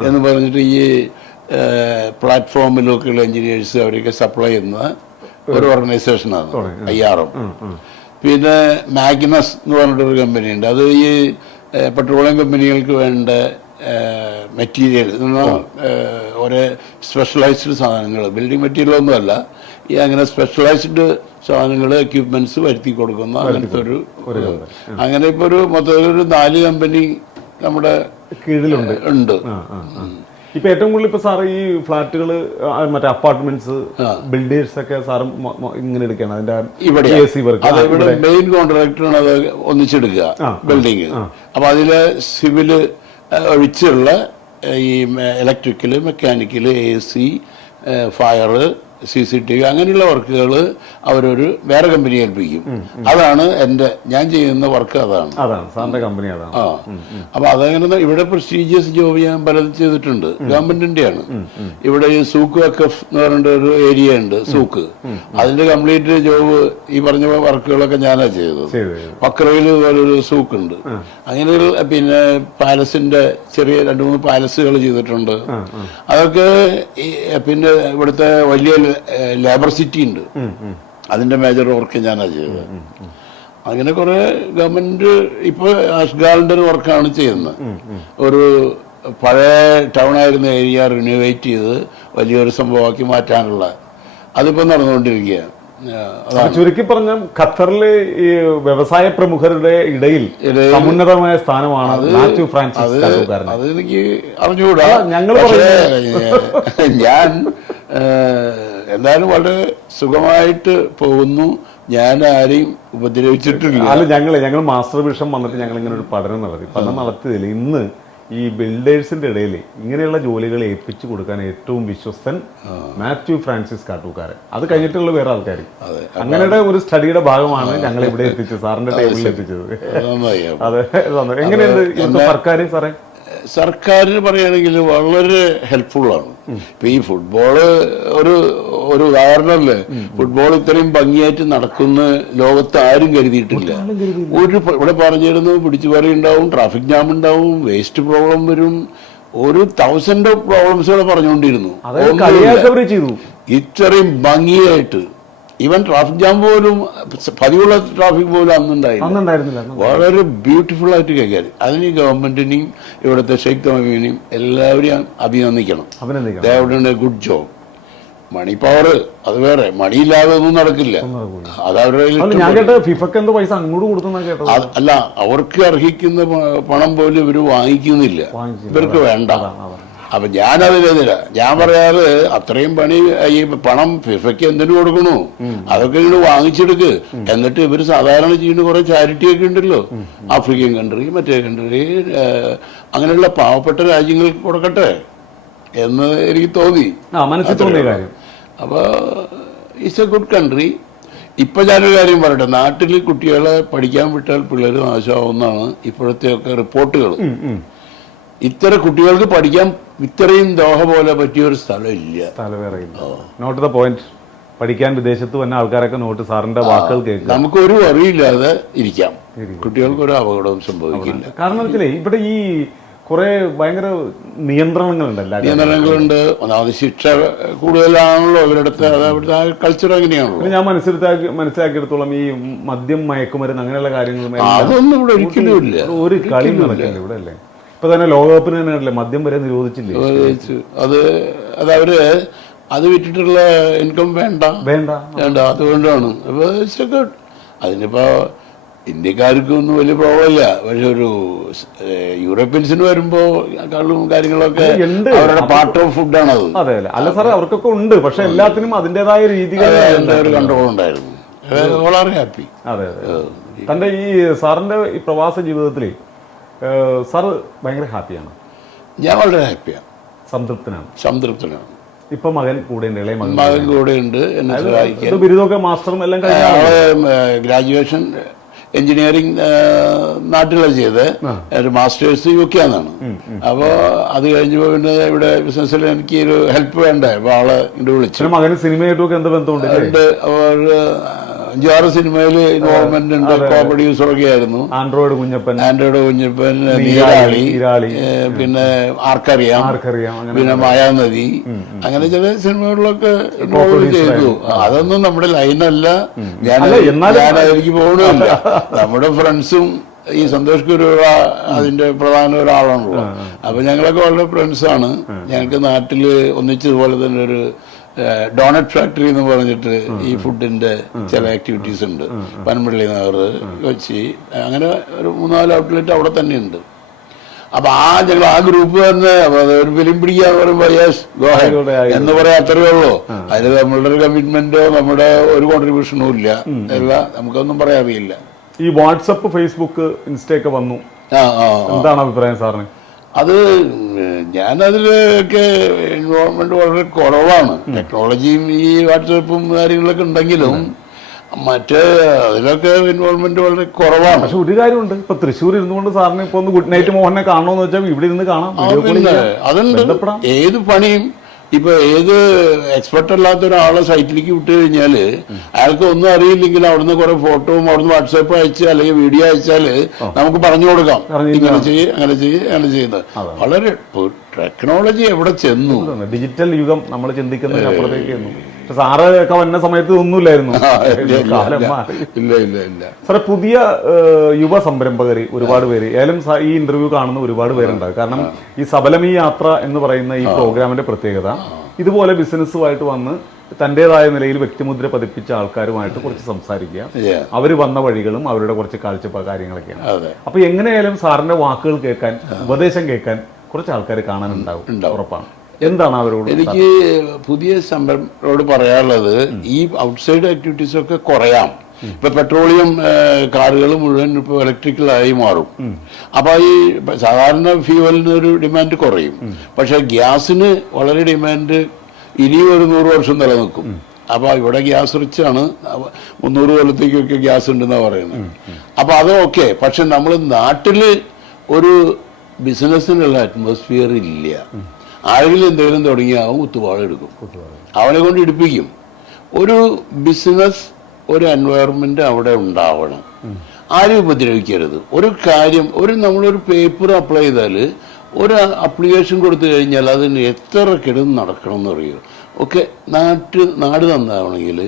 എന്ന് പറഞ്ഞിട്ട് ഈ പ്ലാറ്റ്ഫോമിലൊക്കെയുള്ള എഞ്ചിനീയേഴ്സ് അവരൊക്കെ സപ്ലൈ ചെയ്യുന്ന ഒരു ഓർഗനൈസേഷനാണ് IRM. പിന്നെ മാഗ്നസ് എന്ന് പറഞ്ഞിട്ടൊരു കമ്പനിയുണ്ട്. അത് ഈ പെട്രോളിയം കമ്പനികൾക്ക് വേണ്ട മെറ്റീരിയൽ, ഓരോ സ്പെഷ്യലൈസ്ഡ് സാധനങ്ങൾ, ബിൽഡിംഗ് മെറ്റീരിയൽ ഒന്നുമല്ല, ഈ അങ്ങനെ സ്പെഷ്യലൈസ്ഡ് സാധനങ്ങൾ, എക്യുപ്മെന്റ്സ് വരുത്തി കൊടുക്കുന്ന അങ്ങനത്തെ ഒരു അങ്ങനെ ഇപ്പോൾ ഒരു മൊത്തത്തിലൊരു 4 കമ്പനി നമ്മുടെ കീഴിലുണ്ട് ഉണ്ട്. ഇപ്പൊ ഏറ്റവും കൂടുതൽ ഇപ്പൊ സാറ് ഈ ഫ്ലാറ്റുകൾ, മറ്റേ അപ്പാർട്ട്മെന്റ്സ്, ബിൽഡേഴ്സ് ഒക്കെ സാറും ഇങ്ങനെ എടുക്കുകയാണ് അതിന്റെ ഇവിടെ മെയിൻ കോൺട്രാക്ടറാണ് അത് ഒന്നിച്ചെടുക്കുക ബിൽഡിങ്. അപ്പൊ അതില് സിവില് ഒഴിച്ചുള്ള ഈ electrical, mechanical, AC, fire, CCTV അങ്ങനെയുള്ള വർക്കുകൾ അവരൊരു വേറെ കമ്പനി ഏൽപ്പിക്കും. അതാണ് ഞാൻ ചെയ്യുന്ന വർക്ക്. അതാണ് സാറിന്റെ കമ്പനി. അപ്പൊ അതങ്ങനെ ഇവിടെ പ്രസ്റ്റീജിയസ് ജോബ് ഞാൻ പലതും ചെയ്തിട്ടുണ്ട്. ഗവൺമെന്റിന്റെയാണ്. ഇവിടെ ഈ സൂക്ക് വക്കഫ് എന്ന് പറഞ്ഞിട്ട് ഒരു ഏരിയ ഉണ്ട്, സൂക്ക്. അതിന്റെ കംപ്ലീറ്റ് ജോബ് ഈ പറഞ്ഞ വർക്കുകളൊക്കെ ഞാനാ ചെയ്തത്. പക്രയിൽ ഒരു സൂക്ക് ഉണ്ട്. അങ്ങനെ പിന്നെ പാലസിന്റെ ചെറിയ 2-3 പാലസുകൾ ചെയ്തിട്ടുണ്ട്. അതൊക്കെ പിന്നെ ഇവിടുത്തെ വലിയ ലേബർ സിറ്റി ഉണ്ട്, അതിന്റെ മേജർ വർക്ക് ഞാനാ ചെയ്തത്. അങ്ങനെ കുറെ ഗവൺമെന്റ് ഇപ്പൊ അഷ്ഗാളിന്റെ ഒരു വർക്കാണ് ചെയ്യുന്നത്. ഒരു പഴയ ടൗൺ ആയിരുന്ന ഏരിയ റിനോവേറ്റ് ചെയ്ത് വലിയൊരു സംഭവമാക്കി മാറ്റാനുള്ള അതിപ്പോ നടന്നുകൊണ്ടിരിക്കുകയാണ്. ചുരുക്കി പറഞ്ഞ ഖത്തറിലെ ഈ വ്യവസായ പ്രമുഖരുടെ ഇടയിൽ സമുന്നതമായ സ്ഥാനമാണ് മാത്യു ഫ്രാൻസിസ്. അത് എനിക്ക് അറിഞ്ഞുകൂടാ. ഞാൻ എന്തായാലും വളരെ സുഖമായിട്ട് പോകുന്നു. ഞാൻ ആരെയും ഉപദ്രവിച്ചിട്ടില്ല. അല്ല, ഞങ്ങൾ മാസ്റ്റർ വിഷൻ വന്നിട്ട് ഞങ്ങൾ ഇങ്ങനെ ഒരു പഠനം നടത്തിയതിൽ ഇന്ന് ഈ ബിൽഡേഴ്സിന്റെ ഇടയിൽ ഇങ്ങനെയുള്ള ജോലികൾ ഏൽപ്പിച്ചു കൊടുക്കാൻ ഏറ്റവും വിശ്വസ്തൻ മാത്യു ഫ്രാൻസിസ് കാട്ടൂക്കാരൻ. അത് കഴിഞ്ഞിട്ടുള്ള വേറെ ആൾക്കാർ. അങ്ങനെയുടെ ഒരു സ്റ്റഡിയുടെ ഭാഗമാണ് ഞങ്ങൾ ഇവിടെ എത്തിച്ചത്, സാറിന്റെ ടേബിളിൽ എത്തിച്ചത്. അതെ, എങ്ങനെയുണ്ട് സർക്കാർ സാറേ? സർക്കാരിന് പറയുകയാണെങ്കിൽ വളരെ ഹെൽപ്ഫുള്ളാണ്. ഇപ്പൊ ഈ ഫുട്ബോള് ഒരു ഉദാഹരണമല്ലേ. ഫുട്ബോൾ ഇത്രയും ഭംഗിയായിട്ട് നടക്കുന്ന ലോകത്ത് ആരും കരുതിയിട്ടില്ല. ഇവിടെ പറഞ്ഞിരുന്നു പിടിച്ചുപറി ഉണ്ടാവും, ട്രാഫിക് ജാം ഉണ്ടാവും, വേസ്റ്റ് പ്രോബ്ലം വരും, 1000 പ്രോബ്ലംസുകൾ പറഞ്ഞുകൊണ്ടിരുന്നു. ഇത്രയും ഭംഗിയായിട്ട് ഈവൻ ട്രാഫിക് ജാം പോലും, പതിവുള്ള ട്രാഫിക് പോലും അന്നുണ്ടായിരുന്നില്ല. വളരെ ബ്യൂട്ടിഫുൾ ആയിട്ട് കൈകാര്യം. അതിന് ഗവൺമെന്റിനെയും ഇവിടുത്തെ ഷെയ്ഖ് തമീമിനെയും എല്ലാവരെയും അഭിനന്ദിക്കണം. Good job. മണി പവർ അത് വേറെ, മണിയില്ലാതെ ഒന്നും നടക്കില്ല. അത് അവരുടെ അല്ല, അവർക്ക് അർഹിക്കുന്ന പണം പോലും ഇവര് വാങ്ങിക്കുന്നില്ല, ഇവർക്ക് വേണ്ട. അപ്പൊ ഞാനതിനെതിരാ. ഞാൻ പറയാറ് അത്രയും ഈ പണം ഫിഫയ്ക്ക് എന്തിനു കൊടുക്കണു, അതൊക്കെ ഇങ്ങനെ വാങ്ങിച്ചെടുക്ക്. എന്നിട്ട് ഇവര് സാധാരണ ചെയ്യുന്ന കുറെ ചാരിറ്റി ഒക്കെ ഉണ്ടല്ലോ, ആഫ്രിക്കൻ കൺട്രി, മറ്റേ കൺട്രി, അങ്ങനെയുള്ള പാവപ്പെട്ട രാജ്യങ്ങൾക്ക് കൊടുക്കട്ടെ എന്ന് എനിക്ക് തോന്നി. അപ്പൊ ഇറ്റ്സ് എ ഗുഡ് കൺട്രി. ഇപ്പൊ ഞാനൊരു കാര്യം പറയട്ടെ, നാട്ടിൽ കുട്ടികളെ പഠിക്കാൻ വിട്ടാൽ പിള്ളേർ നാശമാവുന്നതാണ് ഇപ്പോഴത്തെ ഒക്കെ റിപ്പോർട്ടുകൾ. ഇത്തരം കുട്ടികൾക്ക് പഠിക്കാൻ ഇത്രയും ദോഹ പോലെ പറ്റിയ ഒരു സ്ഥലം ഇല്ല. Not the point. പഠിക്കാൻ വിദേശത്ത് വന്ന ആൾക്കാരൊക്കെ നോട്ട് സാറിന്റെ വാക്കുകൾ കേൾക്കുക. നമുക്ക് ഒരു അറിയില്ലാതെ ഇരിക്കാം, കുട്ടികൾക്ക് ഒരു അപകടവും സംഭവിക്കില്ല. കാരണം ഇവിടെ ഈ കുറെ ഭയങ്കര നിയന്ത്രണങ്ങളുണ്ട്. ഒന്നാമത് ശിക്ഷ കൂടുതലാണല്ലോ ഇവരുടെ, അവിടുത്തെ കൾച്ചർ അങ്ങനെയാണല്ലോ. ഞാൻ മനസ്സിലാക്കിയെടുത്തോളം ഈ മദ്യം, മയക്കുമരുന്ന് അങ്ങനെയുള്ള കാര്യങ്ങളും അതൊന്നും ഇവിടെ ഒരിക്കലും ഇല്ല. ഒരു കളി നടക്കില്ല ഇവിടെ അല്ലേ. ഇപ്പൊ തന്നെ ലോകകപ്പിന് തന്നെയല്ലേ മദ്യം വരെ നിരോധിച്ചില്ലേ. അവര് അത് വിറ്റിട്ടുള്ള ഇൻകം വേണ്ട. അതുകൊണ്ടാണ്. അപ്പൊ അതിനിപ്പോ ഇന്ത്യക്കാർക്കൊന്നും വലിയ പ്രോബ്ലം ഇല്ല. പക്ഷെ ഒരു യൂറോപ്യൻസിന് വരുമ്പോ കള്ളും കാര്യങ്ങളൊക്കെ അവരുടെ പാർട്ട് ഓഫ് ഫുഡാണത്. അതെ അല്ലേ? അല്ല സാറേ, അവർക്കൊക്കെ ഉണ്ട്, പക്ഷെ എല്ലാത്തിനും അതിൻ്റെതായ രീതികൾ ഒരു കൺട്രോൾ ഉണ്ടായിരുന്നു. വളരെ ഹാപ്പി. അതെ അതെ. തന്റെ ഈ സാറിന്റെ ഈ പ്രവാസ ജീവിതത്തിൽ സാറ് ഭയങ്കര ഹാപ്പിയാണ്? ഞാൻ വളരെ ഹാപ്പിയാണ്, സംതൃപ്തനാണ്. ഇപ്പൊ മകൻ കൂടെ ഉണ്ട്, ഇളയ മകൻ കൂടെ ഉണ്ട്. എന്നെ സഹായിക്കാൻ ബിരുദമൊക്കെ മാസ്റ്ററും എല്ലാം ഗ്രാജുവേഷൻ എഞ്ചിനീയറിംഗ് നാട്ടിലാണ് ചെയ്ത്, ഒരു മാസ്റ്റേഴ്സ് UK ആണെന്നാണ്. അപ്പോൾ അത് കഴിഞ്ഞപ്പോൾ പിന്നെ ഇവിടെ ബിസിനസ്സിൽ എനിക്ക് ഒരു ഹെൽപ്പ് വേണ്ടേ, അപ്പോൾ ആളെ ഇങ്ങോട്ട് വിളിച്ചു. മകന് സിനിമയായിട്ടൊക്കെ എന്ത് ബന്ധമുണ്ട്? അവർ 5-6 സിനിമയിൽ ഇൻവോൾവ്മെന്റ് ഉണ്ട്, കോ പ്രൊഡ്യൂസറൊക്കെ ആയിരുന്നു. ആൻഡ്രോയിഡ് കുഞ്ഞപ്പൻ, നീരാളി, പിന്നെ ആർക്കറിയാം, പിന്നെ മായാനദി, അങ്ങനെ ചില സിനിമകളിലൊക്കെ ഇൻവോൾവ് ചെയ്തു. അതൊന്നും നമ്മുടെ ലൈനല്ല, ഞാൻ അതിലേക്ക് പോകണമില്ല. നമ്മുടെ ഫ്രണ്ട്സും ഈ സന്തോഷ് ഗുരുവ അതിന്റെ പ്രധാന ഒരാളാണല്ലോ. അപ്പൊ ഞങ്ങളൊക്കെ വളരെ ഫ്രണ്ട്സാണ്. ഞങ്ങൾക്ക് നാട്ടില് ഒന്നിച്ചതുപോലെ തന്നെ ഒരു ഡോണറ്റ് ഫാക്ടറി എന്ന് പറഞ്ഞിട്ട് ഈ ഫുഡിന്റെ ചില ആക്ടിവിറ്റീസ് ഉണ്ട്. പനമ്പള്ളി നഗർ, കൊച്ചി, അങ്ങനെ ഒരു 3-4 ഔട്ട്ലെറ്റ് അവിടെ തന്നെ ഉണ്ട്. അപ്പൊ ഞങ്ങൾ ആ ഗ്രൂപ്പ് തന്നെ ഒരു ഫിലിം പിടിക്കാന്ന് പറയുമ്പോ യെസ് ഗോ ഹെഡ് എന്ന് പറയാൻ അത്രയേ ഉള്ളൂ. അതിൽ നമ്മളുടെ ഒരു കമ്മിറ്റ്മെന്റോ നമ്മുടെ ഒരു കോൺട്രിബ്യൂഷനോ ഇല്ല. എല്ലാം നമുക്കൊന്നും പറയാൻ അറിയില്ല. ഈ വാട്സപ്പ്, ഫേസ്ബുക്ക്, ഇൻസ്റ്റയൊക്കെ വന്നു, എന്താണ് അഭിപ്രായം സാറിന്? അത് ഞാനതിലൊക്കെ ഇൻവോൾവ്മെന്റ് വളരെ കുറവാണ്. ടെക്നോളജിയും ഈ വാട്സപ്പും കാര്യങ്ങളൊക്കെ ഉണ്ടെങ്കിലും മറ്റേ അതിലൊക്കെ ഇൻവോൾവ്മെന്റ് വളരെ കുറവാണ്. പക്ഷെ ഒരു കാര്യമുണ്ട്, ഇപ്പൊ തൃശ്ശൂർ ഇരുന്നുകൊണ്ട് സാറിന് ഇപ്പൊ ഒന്ന് ഗുഡ് നൈറ്റ് മോഹനെ കാണണമെന്ന് വെച്ചാൽ ഇവിടെ ഇരുന്ന് കാണാം. അതുണ്ട്. ഏത് പണിയും ഇപ്പൊ ഏത് എക്സ്പെർട്ട് അല്ലാത്ത ഒരാളെ സൈറ്റിലേക്ക് വിട്ടു കഴിഞ്ഞാല് അയാൾക്ക് ഒന്നും അറിയില്ലെങ്കിൽ അവിടുന്ന് കുറെ ഫോട്ടോയും അവിടുന്ന് വാട്സാപ്പ് അയച്ച് അല്ലെങ്കിൽ വീഡിയോ അയച്ചാല് നമുക്ക് പറഞ്ഞു കൊടുക്കാം, ഇങ്ങനെ ചെയ്യ്, അങ്ങനെ ചെയ്യ്, അങ്ങനെ ചെയ്യുന്നത്. വളരെ ടെക്നോളജി എവിടെ ചെന്നു, ഡിജിറ്റൽ യുഗം നമ്മൾ ചിന്തിക്കുന്നതിനപ്പുറത്തേക്ക് ചെന്നു. സാറ് ഒക്കെ വന്ന സമയത്ത് ഒന്നുമില്ലായിരുന്നു. സാറെ, പുതിയ യുവ സംരംഭകര് ഒരുപാട് പേര് ഏലം ഈ ഇന്റർവ്യൂ കാണുന്ന ഒരുപാട് പേരുണ്ടാകും. കാരണം ഈ സബലം ഈ യാത്ര എന്ന് പറയുന്ന ഈ പ്രോഗ്രാമിന്റെ പ്രത്യേകത ഇതുപോലെ ബിസിനസ്സുമായിട്ട് വന്ന് തന്റേതായ നിലയിൽ വ്യക്തിമുദ്ര പതിപ്പിച്ച ആൾക്കാരുമായിട്ട് കുറച്ച് സംസാരിക്കുക, അവര് വന്ന വഴികളും അവരുടെ കുറച്ച് കാഴ്ചപ്പാട് കാര്യങ്ങളൊക്കെയാണ്. അപ്പൊ എങ്ങനെയായാലും സാറിന്റെ വാക്കുകൾ കേൾക്കാൻ, ഉപദേശം കേൾക്കാൻ കുറച്ച് ആൾക്കാർ കാണാനുണ്ടാവും, ഉറപ്പാണ്. എന്താണ് അവരോട് എനിക്ക് പുതിയ സംരംഭകരോട് പറയാനുള്ളത്? ഈ ഔട്ട്സൈഡ് ആക്ടിവിറ്റീസ് ഒക്കെ കുറയാം. ഇപ്പൊ പെട്രോളിയം കാറുകൾ മുഴുവൻ ഇപ്പൊ ഇലക്ട്രിക്കലായി മാറും. അപ്പൊ ഈ സാധാരണ ഫ്യൂവലിന് ഒരു ഡിമാൻഡ് കുറയും. പക്ഷെ ഗ്യാസിന് വളരെ ഡിമാൻഡ് ഇനിയും ഒരു 100 വർഷം നിലനിൽക്കും. അപ്പൊ ഇവിടെ ഗ്യാസ് റിച്ചാണ്, 300 കൊല്ലത്തേക്കൊക്കെ ഗ്യാസ് ഉണ്ടെന്നാണ് പറയുന്നത്. അപ്പൊ അത് ഓക്കെ. പക്ഷെ നമ്മൾ നാട്ടില് ഒരു ബിസിനസ്സിനുള്ള അറ്റ്മോസ്ഫിയർ ഇല്ല. ആരെങ്കിലും എന്തെങ്കിലും തുടങ്ങിയാൽ അവൻ കുത്തുവാള എടുക്കും, അവനെ കൊണ്ട് ഇടിപ്പിക്കും. ഒരു ബിസിനസ്, ഒരു എൻവയറമെന്റ് അവിടെ ഉണ്ടാവണം. ആരും ഉപദ്രവിക്കരുത്. ഒരു കാര്യം, നമ്മളൊരു പേപ്പർ അപ്ലൈ ചെയ്താൽ, ഒരു അപ്ലിക്കേഷൻ കൊടുത്തു കഴിഞ്ഞാൽ അതിന് എത്ര കിടന്ന് നടക്കണം എന്നറിയോ? ഒക്കെ നാട് നന്നാവണമെങ്കിൽ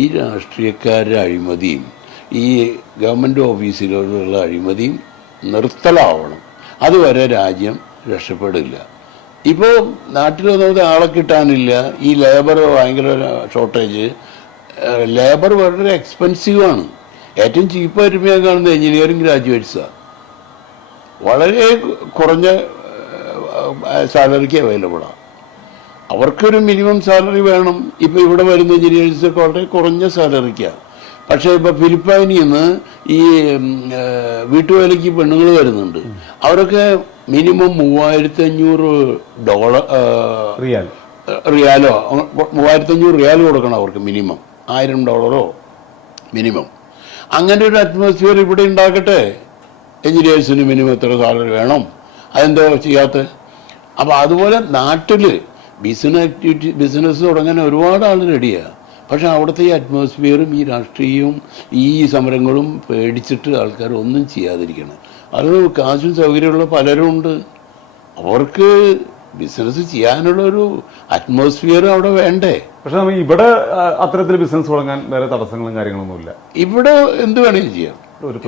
ഈ രാഷ്ട്രീയക്കാരുടെ അഴിമതിയും ഈ ഗവൺമെന്റ് ഓഫീസിലുള്ള അഴിമതിയും നിർത്തലാവണം. അതുവരെ രാജ്യം രക്ഷപ്പെടില്ല. ഇപ്പോൾ നാട്ടിൽ ഒന്നാമത് ആളെ കിട്ടാനില്ല. ഈ ലേബർ ഭയങ്കര ഷോർട്ടേജ്. ലേബർ വളരെ എക്സ്പെൻസീവാണ്. ഏറ്റവും ചീപ്പായിട്ട് ഞാൻ കാണുന്നത് എഞ്ചിനീയറിംഗ് ഗ്രാജുവേറ്റ്സാണ്. വളരെ കുറഞ്ഞ സാലറിക്ക് അവൈലബിളാണ്. അവർക്കൊരു മിനിമം സാലറി വേണം. ഇപ്പം ഇവിടെ വരുന്ന എഞ്ചിനീയേഴ്സൊക്കെ വളരെ കുറഞ്ഞ സാലറിക്കാണ്. പക്ഷേ ഇപ്പം ഫിലിപ്പൈനിൽ നിന്ന് ഈ വീട്ടുവേലയ്ക്ക് പെണ്ണുങ്ങൾ വരുന്നുണ്ട്. അവരൊക്കെ മിനിമം $3,500 റിയാലോ 3,500 റിയാൽ കൊടുക്കണം അവർക്ക്. Minimum $1,000 minimum. അങ്ങനെ ഒരു അറ്റ്മോസ്ഫിയർ ഇവിടെ ഉണ്ടാക്കട്ടെ. എഞ്ചിനീയേഴ്സിന് മിനിമം എത്ര സാലറി വേണം, അതെന്തോ ചെയ്യാത്ത. അപ്പം അതുപോലെ നാട്ടിൽ ബിസിനസ് തുടങ്ങാൻ ഒരുപാട് ആൾ റെഡിയാണ്. പക്ഷെ അവിടുത്തെ ഈ അറ്റ്മോസ്ഫിയറും ഈ രാഷ്ട്രീയവും ഈ സമരങ്ങളും പേടിച്ചിട്ട് ആൾക്കാർ ഒന്നും ചെയ്യാതിരിക്കണം. അത് കാശും സൗകര്യമുള്ള പലരും ഉണ്ട്. അവർക്ക് ബിസിനസ് ചെയ്യാനുള്ള ഒരു അറ്റ്മോസ്ഫിയർ അവിടെ വേണ്ടേ? പക്ഷെ ഇവിടെ അത്തരത്തിൽ ബിസിനസ് തുടങ്ങാൻ വേറെ തടസ്സങ്ങളും കാര്യങ്ങളൊന്നുമില്ല. ഇവിടെ എന്ത് വേണമെങ്കിലും ചെയ്യാം.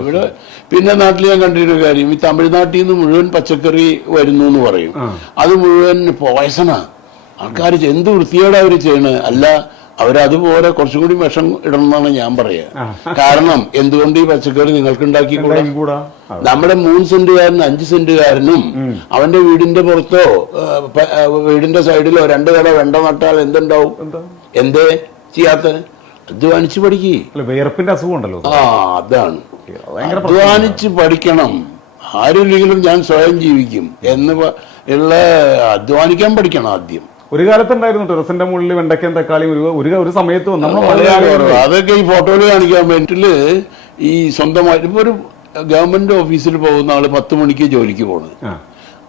ഇവിടെ പിന്നെ നാട്ടിൽ ഞാൻ കണ്ടിരുന്ന കാര്യം, ഈ തമിഴ്നാട്ടിൽ നിന്ന് മുഴുവൻ പച്ചക്കറി വരുന്നു എന്ന് പറയും. അത് മുഴുവൻ പോയസണാ. ആൾക്കാർ എന്ത് വൃത്തിയോടെ അവർ ചെയ്യണത്. അല്ല, അവരതുപോലെ കുറച്ചും കൂടി വിഷം ഇടണം എന്നാണ് ഞാൻ പറയാ. കാരണം എന്തുകൊണ്ട് ഈ പച്ചക്കറി നിങ്ങൾക്ക് ഉണ്ടാക്കിക്കൂടാ? നമ്മുടെ 3 സെന്റുകാരനും 5 സെന്റുകാരനും അവന്റെ വീടിന്റെ പുറത്തോ വീടിന്റെ സൈഡിലോ 2 കട വെണ്ട നട്ടാൽ എന്തുണ്ടാവും? എന്തേ ചെയ്യാത്ത? അധ്വാനിച്ച് പഠിക്കുക. വിയർപ്പിന്റെ അസുഖം ഉണ്ടല്ലോ. അതാണ്, അധ്വാനിച്ച് പഠിക്കണം. ആരുമില്ലെങ്കിലും ഞാൻ സ്വയം ജീവിക്കും എന്ന് ഉള്ള അധ്വാനിക്കാൻ പഠിക്കണം ആദ്യം. ഒരു കാലത്തുണ്ടായിരുന്നു ടെറസിന്റെ മുകളിൽ വെണ്ടയ്ക്കൻ തക്കാളിയും ഒരു സമയത്ത് അതൊക്കെ ഈ ഫോട്ടോയിൽ കാണിക്കാൻ വേണ്ടിയില് ഈ സ്വന്തമായിട്ട് ഇപ്പൊ ഒരു ഗവൺമെന്റ് ഓഫീസിൽ പോകുന്ന ആള് 10 മണിക്ക് ജോലിക്ക് പോണത്,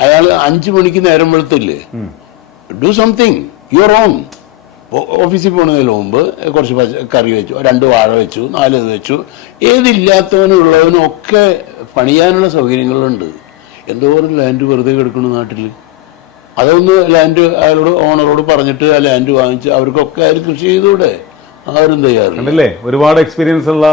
അയാൾ 5 മണിക്ക് നേരം വെളുത്തില്ലേ? Do something your own. ഓഫീസിൽ പോകുന്നതിന് മുമ്പ് കുറച്ച് കറി വെച്ചു, 2 വാഴ വെച്ചു, 4 ഇത് വെച്ചു. ഏതില്ലാത്തവനും ഉള്ളവനും ഒക്കെ പണിയാനുള്ള സൗകര്യങ്ങളുണ്ട്. എന്തോരം ലാൻഡ് വെറുതെ കിടക്കുന്നു നാട്ടിൽ. അതൊന്ന് ലാൻഡ് അയാളോട് ഓണറോട് പറഞ്ഞിട്ട് ആ ലാൻഡ് വാങ്ങിച്ച് അവർക്കൊക്കെ അയാൾ കൃഷി ചെയ്തൂടെ? ആരും തയ്യാറില്ല. ഒരുപാട് എക്സ്പീരിയൻസ് ഉള്ള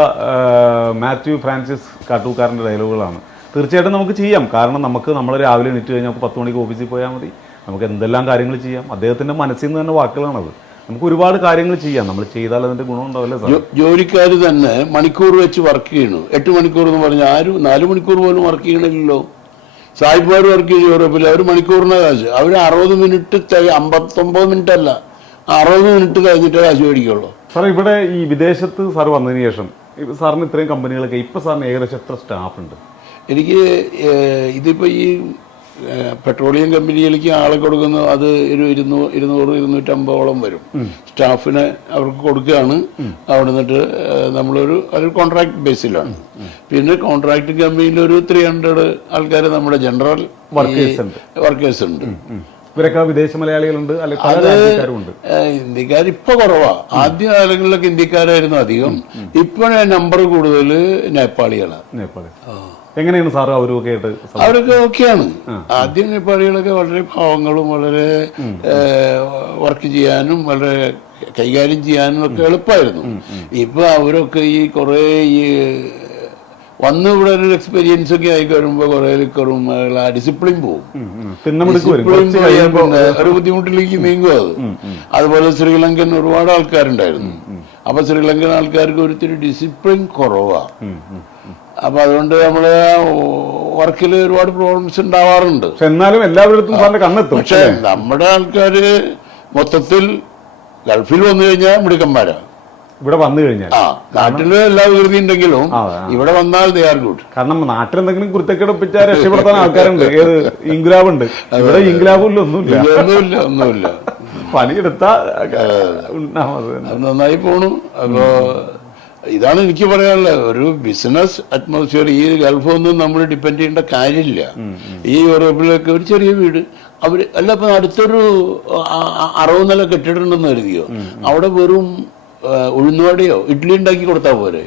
മാത്യു ഫ്രാൻസിസ് കാട്ടൂക്കാരന്റെ ഡയലോഗുകളാണ്. തീർച്ചയായിട്ടും നമുക്ക് ചെയ്യാം. കാരണം നമ്മൾ രാവിലെ എണീറ്റ് കഴിഞ്ഞാൽ 10 മണിക്ക് ഓഫീസിൽ പോയാൽ മതി. നമുക്ക് എന്തെല്ലാം കാര്യങ്ങൾ ചെയ്യാം. അദ്ദേഹത്തിന്റെ മനസ്സിൽ നിന്ന് തന്നെ വാക്കുകളാണത്. നമുക്ക് ഒരുപാട് കാര്യങ്ങൾ ചെയ്യാം. നമ്മൾ ചെയ്താൽ അതിന്റെ ഗുണം ഉണ്ടാവില്ല സാർ. ജോലിക്കാർ തന്നെ മണിക്കൂർ വെച്ച് വർക്ക് ചെയ്യണു. 8 മണിക്കൂർ എന്ന് പറഞ്ഞാൽ ആരും 4 മണിക്കൂർ പോലും വർക്ക് ചെയ്യണില്ലല്ലോ. സായിപ്പ്മാർ വർക്ക് ചെയ്ത് യൂറോപ്പിൽ അവർ മണിക്കൂറിന് കാശ്. അവർ 60 മിനിറ്റ് 59 മിനിറ്റ് അല്ല 60 മിനിറ്റ് കഴിഞ്ഞിട്ടേ കാശ് മേടിക്കുള്ളൂ. സാർ ഇവിടെ ഈ വിദേശത്ത് സാർ വന്നതിന് ശേഷം സാറിന് ഇത്രയും കമ്പനികളൊക്കെ ഇപ്പൊ സാറിന് ഏകദേശം എത്ര സ്റ്റാഫ് ഉണ്ട്? എനിക്ക് ഇതിപ്പോ ഈ പെട്രോളിയം കമ്പനിയിലേക്ക് ആളെ കൊടുക്കുന്നു. അത് ഒരു 200-250 വരും സ്റ്റാഫിനെ അവർക്ക് കൊടുക്കുകയാണ്. അവിടെ നിന്നിട്ട് നമ്മളൊരു കോൺട്രാക്ട് ബേസിലാണ്. പിന്നെ കോൺട്രാക്ട് കമ്പനിയിൽ ഒരു 300 ആൾക്കാർ നമ്മുടെ ജനറൽ വർക്കേഴ്സ് ഉണ്ട്. ഇവരൊക്കെ വിദേശ മലയാളികളുണ്ട്, ഇന്ത്യക്കാർ ഇപ്പൊ കുറവാ. ആദ്യ കാലങ്ങളിലൊക്കെ ഇന്ത്യക്കാരായിരുന്നു അധികം. ഇപ്പൊ നമ്പർ കൂടുതൽ നേപ്പാളികളാണ്. എങ്ങനെയാണ് സാർ അവരൊക്കെ ഓക്കെയാണ്. ആദ്യം നേപ്പാളികളൊക്കെ വളരെ പാവങ്ങളും വളരെ വർക്ക് ചെയ്യാനും വളരെ കൈകാര്യം ചെയ്യാനും ഒക്കെ എളുപ്പമായിരുന്നു. ഇപ്പൊ അവരൊക്കെ ഈ കുറെ ഈ വന്ന് ഇവിടെ ഒരു എക്സ്പീരിയൻസ് ഒക്കെ ആയി വരുമ്പോ കുറെ ഡിസിപ്ലിൻ പോകും. ഒരു ബുദ്ധിമുട്ടിലേക്ക് നീങ്ങും അത്. അതുപോലെ ശ്രീലങ്കൻ ഒരുപാട് ആൾക്കാരുണ്ടായിരുന്നു. അപ്പൊ ശ്രീലങ്കൻ ആൾക്കാർക്ക് ഒരിത്തിരി ഡിസിപ്ലിൻ കുറവാണ്. അപ്പൊ അതുകൊണ്ട് നമ്മള് വർക്കിൽ ഒരുപാട് പ്രോബ്ലംസ് ഉണ്ടാവാറുണ്ട്. എന്നാലും എല്ലാവരും പക്ഷെ നമ്മുടെ ആൾക്കാര് മൊത്തത്തിൽ ഗൾഫിൽ വന്നു കഴിഞ്ഞാൽ മിടുക്കന്മാരാ. ഇവിടെ വന്നു കഴിഞ്ഞാൽ നാട്ടില് എല്ലാ വികൃതി ഉണ്ടെങ്കിലും ഇവിടെ വന്നാൽ ദേ ആർ ഗുഡ്. കാരണം നാട്ടിൽ എന്തെങ്കിലും കുരുത്തക്കേട് ഒപ്പിച്ചാൽ രക്ഷപ്പെടുത്താൻ ആൾക്കാരുണ്ട്. ഏത് ഇൻഗ്ലാബുണ്ട്. ഇവിടെ ഇൻഗ്ലാബിൽ ഒന്നുമില്ല. പണിയെടുത്താ നന്നായി പോണു. അപ്പോ ഇതാണ് എനിക്ക് പറയാനുള്ളത്. ഒരു ബിസിനസ് അറ്റ്മോസ്ഫിയർ ഈ ഗൾഫൊന്നും നമ്മൾ ഡിപ്പെൻഡ് ചെയ്യേണ്ട കാര്യമില്ല. ഈ യൂറോപ്പിലൊക്കെ ഒരു ചെറിയ വീട് അവര് അല്ല ഇപ്പൊ അടുത്തൊരു 60 നില കെട്ടിടമുണ്ടെന്ന് കരുതിയോ, അവിടെ വെറും ഉഴുന്നുവടയോ ഇഡ്ഡലി ഉണ്ടാക്കി കൊടുത്താൽ പോരെ?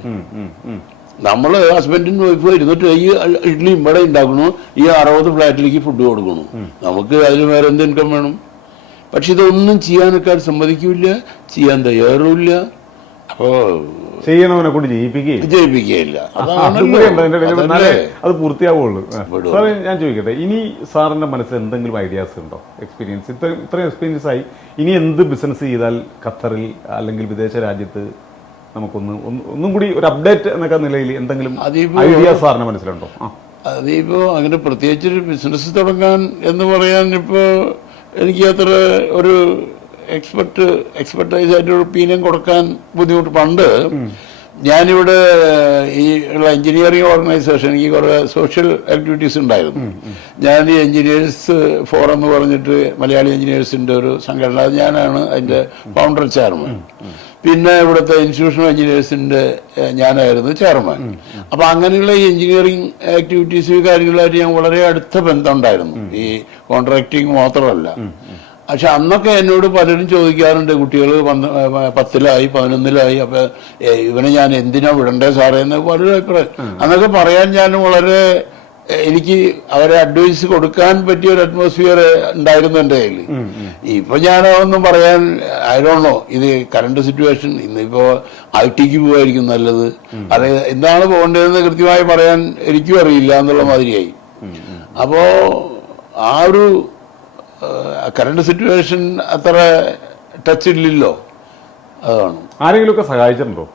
നമ്മള് ഹസ്ബൻഡിനും വൈഫും ഇരുന്നിട്ട് ഈ ഇഡ്ഡലി ഇവിടെ ഉണ്ടാക്കണു, ഈ 60 ഫ്ലാറ്റിലേക്ക് ഫുഡ് കൊടുക്കണു. നമുക്ക് അതിന് വേറെ എന്ത് ഇൻകം വേണം? പക്ഷെ ഇതൊന്നും ചെയ്യാനൊക്കെ സമ്മതിക്കില്ല, ചെയ്യാൻ തയ്യാറുമില്ല. അപ്പോ ചെയ്യണവനെ കൊണ്ട് ജയിപ്പിക്കുകയില്ല. അത് പൂർത്തിയാവുള്ളൂ. സാറേ ഞാൻ ചോദിക്കട്ടെ, ഇനി സാറിന്റെ മനസ്സിൽ എന്തെങ്കിലും ഐഡിയാസ് ഉണ്ടോ? എക്സ്പീരിയൻസ് ഇത്രയും എക്സ്പീരിയൻസ് ആയി ഇനി എന്ത് ബിസിനസ് ചെയ്താൽ ഖത്തറിൽ അല്ലെങ്കിൽ വിദേശ രാജ്യത്ത് ഒന്നും കൂടി ഒരു അപ്ഡേറ്റ് എന്നൊക്കെ നിലയിൽ എന്തെങ്കിലും ഐഡിയ സാറിന്റെ മനസ്സിലുണ്ടോ? അതിപ്പോ അങ്ങനെ പ്രത്യേകിച്ചൊരു ബിസിനസ് തുടങ്ങാൻ എന്ന് പറയാൻ ഇപ്പോ എനിക്ക് അത്ര ഒരു എക്സ്പെർട്ടൈസ് ആയിട്ട് ഒരു ഒപ്പീനിയൻ കൊടുക്കാൻ ബുദ്ധിമുട്ട്. പണ്ട് ഞാനിവിടെ ഈ ഉള്ള എഞ്ചിനീയറിംഗ് ഓർഗനൈസേഷൻ എനിക്ക് കുറെ സോഷ്യൽ ആക്ടിവിറ്റീസ് ഉണ്ടായിരുന്നു. ഞാൻ ഈ എഞ്ചിനീയേഴ്സ് ഫോറം എന്ന് പറഞ്ഞിട്ട് മലയാളി എഞ്ചിനീയേഴ്സിന്റെ ഒരു സംഘടന, ഞാനാണ് അതിന്റെ ഫൗണ്ടർ ചെയർമാൻ. പിന്നെ ഇവിടുത്തെ ഇൻസ്റ്റിറ്റ്യൂഷൻ ഓഫ് എഞ്ചിനീയേഴ്സിന്റെ ഞാനായിരുന്നു ചെയർമാൻ. അപ്പൊ അങ്ങനെയുള്ള ഈ എഞ്ചിനീയറിംഗ് ആക്ടിവിറ്റീസ് കാര്യങ്ങളായിട്ട് ഞാൻ വളരെ അടുത്ത ബന്ധം ഉണ്ടായിരുന്നു. ഈ കോൺട്രാക്ടിങ് മാത്രമല്ല. പക്ഷെ അന്നൊക്കെ എന്നോട് പലരും ചോദിക്കാറുണ്ട്, കുട്ടികൾ 10-ലായി 11-ലായി, അപ്പൊ ഇവനെ ഞാൻ എന്തിനാ വിടണ്ടേ സാറേ എന്ന് പലരും അഭിപ്രായം. അന്നൊക്കെ പറയാൻ ഞാൻ വളരെ എനിക്ക് അവരെ അഡ്വൈസ് കൊടുക്കാൻ പറ്റിയ ഒരു അറ്റ്മോസ്ഫിയർ ഉണ്ടായിരുന്നു എൻ്റെ കയ്യിൽ. ഇപ്പൊ ഞാനതൊന്നും പറയാൻ ആയിരോണോ. ഇത് കറണ്ട് സിറ്റുവേഷൻ ഇന്നിപ്പോ IT-ക്ക് പോവായിരിക്കും നല്ലത്. അത് എന്താണ് പോകേണ്ടതെന്ന് കൃത്യമായി പറയാൻ എനിക്കും അറിയില്ല എന്നുള്ള മാതിരിയായി. അപ്പോ ആ ഒരു കറണ്ട് സിറ്റുവേഷൻ അത്ര ടച്ച് ഇല്ലല്ലോ. അത് കാണും. ആരെങ്കിലുമൊക്കെ സഹായിച്ചിട്ടുണ്ടോ?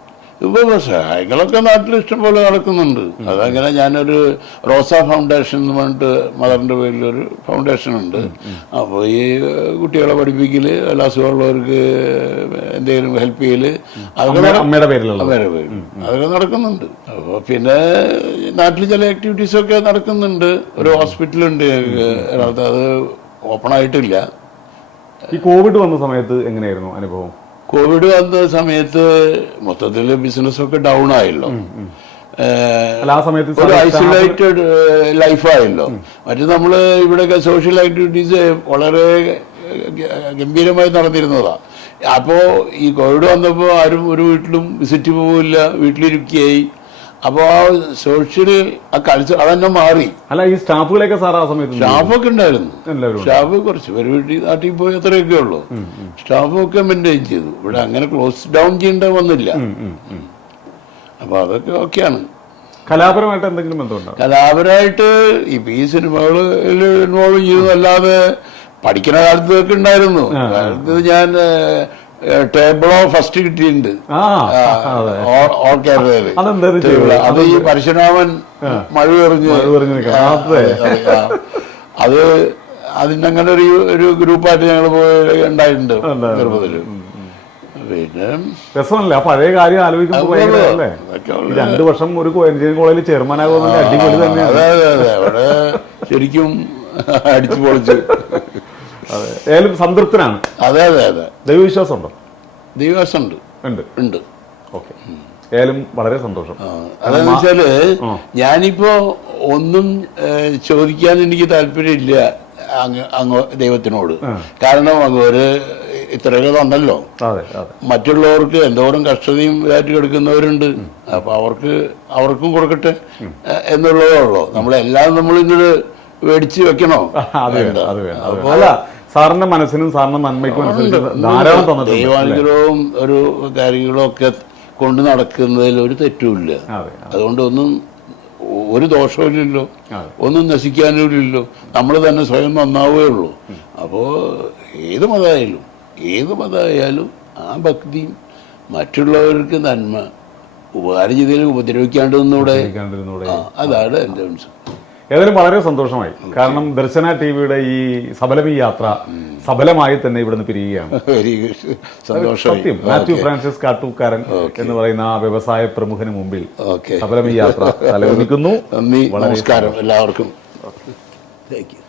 ഇപ്പോൾ സഹായങ്ങളൊക്കെ നാട്ടിൽ ഇഷ്ടംപോലെ നടക്കുന്നുണ്ട്. അതങ്ങനെ ഞാനൊരു റോസ ഫൗണ്ടേഷൻ എന്ന് പറഞ്ഞിട്ട് മദറിൻ്റെ പേരിലൊരു ഫൗണ്ടേഷൻ ഉണ്ട്. അപ്പോൾ ഈ കുട്ടികളെ പഠിപ്പിക്കൽ, എല്ലാ അസുഖമുള്ളവർക്ക് എന്തെങ്കിലും ഹെൽപ്പ് ചെയ്യൽ, അമ്മയുടെ പേരിലുള്ള അതൊക്കെ നടക്കുന്നുണ്ട്. അപ്പോൾ പിന്നെ നാട്ടിൽ ചില ആക്ടിവിറ്റീസൊക്കെ നടക്കുന്നുണ്ട്. ഒരു ഹോസ്പിറ്റലുണ്ട് എറണാകുളത്ത്, അത് ഓപ്പൺ ആയിട്ടില്ല. ഈ കോവിഡ് വന്ന സമയത്ത് എങ്ങനെയായിരുന്നു അനുഭവം? കോവിഡ് വന്ന സമയത്ത് മൊത്തത്തിൽ ബിസിനസ്സൊക്കെ ഡൗൺ ആയല്ലോ. ഒരു ഐസൊലേറ്റഡ് ലൈഫായല്ലോ. മറ്റു നമ്മൾ ഇവിടെയൊക്കെ സോഷ്യൽ ആക്ടിവിറ്റീസ് വളരെ ഗംഭീരമായി നടന്നിരുന്നതാണ്. അപ്പോൾ ഈ കോവിഡ് വന്നപ്പോൾ ആരും ഒരു വീട്ടിലും വിസിറ്റ് പോവില്ല, വീട്ടിലിരിക്കുകയായി. അപ്പോൾ ആ സോഷ്യൽ ആ കൾച്ചർ അതന്നെ മാറി. അല്ല, ഈ സ്റ്റാഫുകളൊക്കെ സാർ ആ സമയത്ത് സ്റ്റാഫൊക്കെ ഉണ്ടായിരുന്നു. സ്റ്റാഫ് കുറച്ച് ഒരു വീട്ടിൽ നാട്ടിൽ പോയി അത്രയൊക്കെ ഉള്ളൂ. സ്റ്റാഫൊക്കെ മെയിൻറ്റെയിൻ ചെയ്തു. ഇവിടെ അങ്ങനെ ക്ലോസ് ഡൗൺ ചെയ്യേണ്ട വന്നില്ല. അപ്പൊ അതൊക്കെ ഓക്കെയാണ്. കലാപരമായിട്ട് എന്തെങ്കിലും ബന്ധമുണ്ടോ? കലാപരമായിട്ട് ഇപ്പൊ ഈ സിനിമകളിൽ ഇൻവോൾവ് ചെയ്തതല്ലാതെ പഠിക്കുന്ന കാലത്തൊക്കെ ഉണ്ടായിരുന്നു. കാലത്ത് ഞാൻ ടേബിളോ ഫസ്റ്റ് കിട്ടിയിട്ടുണ്ട് ഓൾ കേരളയില്. അത് ഈ പരശുരാമൻ മഴ എറിഞ്ഞ് അത് അതിനങ്ങനെ ഒരു ഗ്രൂപ്പായിട്ട് ഞങ്ങൾ പോയി ഉണ്ടായിട്ടുണ്ട് ചെറുപ്പത്തില്. പിന്നെ രസമല്ലേ ആ പഴയ കാര്യം ആലോചിക്കുമ്പോൾ? 2 വർഷം ഒരു എഞ്ചിനീയറിംഗ് കോളേജിൽ ചെയർമാനാകുന്ന അടിപൊളി തന്നെയാണ്. അതെ അതെ, അവിടെ ശരിക്കും അടിച്ചു പൊളിച്ചു. ഏതായാലും സംതൃപ്തനാണ്. അതെ അതെ അതെ. ദൈവവിശ്വാസം ഉണ്ടോ? ദൈവവിശ്വാസം ഉണ്ട്. ഓക്കെ, ഏതായാലും വളരെ സന്തോഷം. അതെന്ന് വെച്ചാല് ഞാനിപ്പോ ഒന്നും ചോദിക്കാൻ എനിക്ക് താല്പര്യമില്ല അങ്ങ് ദൈവത്തിനോട്. കാരണം അങ്ങ് ഒരു ഇത്രയൊക്കെ തന്നല്ലോ. മറ്റുള്ളവർക്ക് എന്തോരം കഷ്ടതയും ഇതായിട്ട് കിടക്കുന്നവരുണ്ട്. അപ്പൊ അവർക്കും കൊടുക്കട്ടെ എന്നുള്ളതേ ഉള്ളൂ. നമ്മളെല്ലാം നമ്മളിങ്ങനെ മേടിച്ച് വെക്കണോ? അല്ല, സാറിന്റെ മനസ്സിനും സാറിന്റെ നന്മയ്ക്കും ധാരാളം തന്നിട്ടുണ്ട്. ദൈവാനുഗ്രഹവും ഒരു കാര്യങ്ങളും ഒക്കെ കൊണ്ട് നടക്കുന്നതിൽ ഒരു തെറ്റുമില്ല. അതുകൊണ്ട് ഒരു ദോഷമില്ലല്ലോ, ഒന്നും നശിക്കാനില്ലല്ലോ. നമ്മൾ തന്നെ സ്വയം നന്നാവുകയേ ഉള്ളൂ. അപ്പോൾ ഏത് മതമായാലും ആ ഭക്തിയും മറ്റുള്ളവർക്ക് നന്മ ഉപകാരം ചെയ്തതിൽ ഉപദ്രവിക്കാണ്ടിരുന്നൂടെ, അതാണ് എൻ്റെ മനസ്സ്. ഏതായാലും വളരെ സന്തോഷമായി. കാരണം ദർശന ടിവിയുടെ ഈ സബലമി യാത്ര സബലമായി തന്നെ ഇവിടുന്ന് പിരിയുകയാണ്. സത്യം, മാത്യു ഫ്രാൻസിസ് കാട്ടൂക്കാരൻ എന്ന് പറയുന്ന ആ വ്യവസായ പ്രമുഖന് മുമ്പിൽ സബലമി യാത്ര തലകുനിക്കുന്നു. നമസ്കാരം എല്ലാവർക്കും. Thank you.